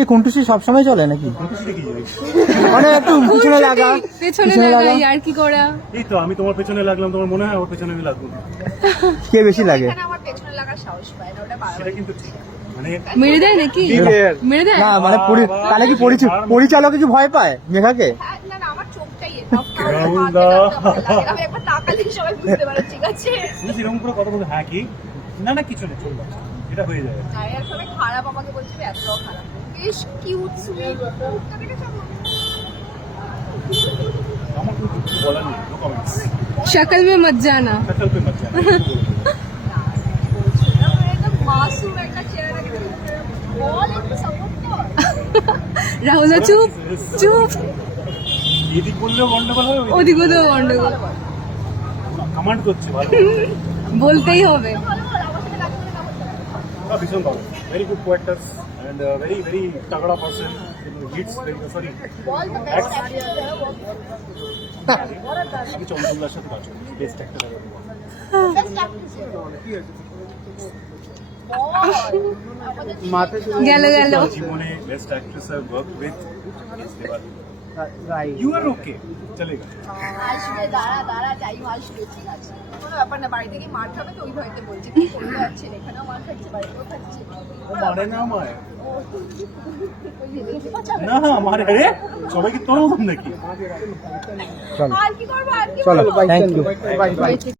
কি কুন্টুসি সবসময় চলে নাকি? মানে একটু পিছনে লাগা, পেছনে লাগাই আর কি করা। এই তো আমি তোমার পেছনে লাগলাম, তোমার মনে হয় ওর পেছনে আমি লাগবো না। কে বেশি লাগে? আমার পেছনে লাগার সাহস পায় না, ওটা সেটা বাড়াবাড়ি। কিন্তু ঠিক। মানে মেরে দেয় নাকি? মেরে দেয়? না মানে তাহলে কি পরিচালকে কি ভয় পায় মেঘাকে? হ্যাঁ, না না, আমার চোখটাই এটা। রাহুলদা। আমি একবার তাকালে সবাই বুঝতে পারে, ঠিক আছে? তুমি সেরকম করে কথা বলতে, হ্যাঁ কি না না কিছু নেই, চলবে, এটা হয়ে যাবে। আর সবাই খারাপ আমাকে বলছে, আমি এতটাও খারাপ না। বেশ কিউট সুইট, মুখটা দেখে সব আমার কিন্তু কিছু বলার নেই, নো কমেন্টস। শক্ল মে মত জানা। সকল পে মত জানা। একদম মাসুম একটা চেহারা, বল একটু সাপোর্ট কর। রাহুল চুপ চুপ, এদিক বললেও গন্ডগোল হবে, ওদিকে তো গন্ডগোল। কমান্ড করছে ভালো। বলতেই হবে। ভালো বল, আমার সাথে কাজ করে কেমন লাগে? ভীষণ ভালো, ভেরি গুড পোয়েটার্স অ্যান্ড ভেরি ভেরি তাগড়া পার্সন, হিটস ভেরি সরি। বল তো কেমন action দেয়, বল। আমি চন্দ্রলার সাথে কাজ করি, বেস্ট অ্যাক্টর। Best actress এ। বল, আমাদের গেল গেল। জীবনে best actress I work with is Debali. You are okay, চলেগা। আসবে, দাঁড়া টাইম আসবে, ঠিক আছে, কোনো ব্যাপার না। বাড়ি থেকে মার খাবে তো, ওই ভয়তে বলছে কি করতে যাচ্ছে, এখানেও মার খাচ্ছে, বাড়িতেও খাচ্ছে। ও মারে না আমায়, ওই দেখতে পাচ্ছ? না মারে রে, সবাই কি তোর মতন নাকি? চলো আর কি করবো, আর কি চলো, করবো? Thank you.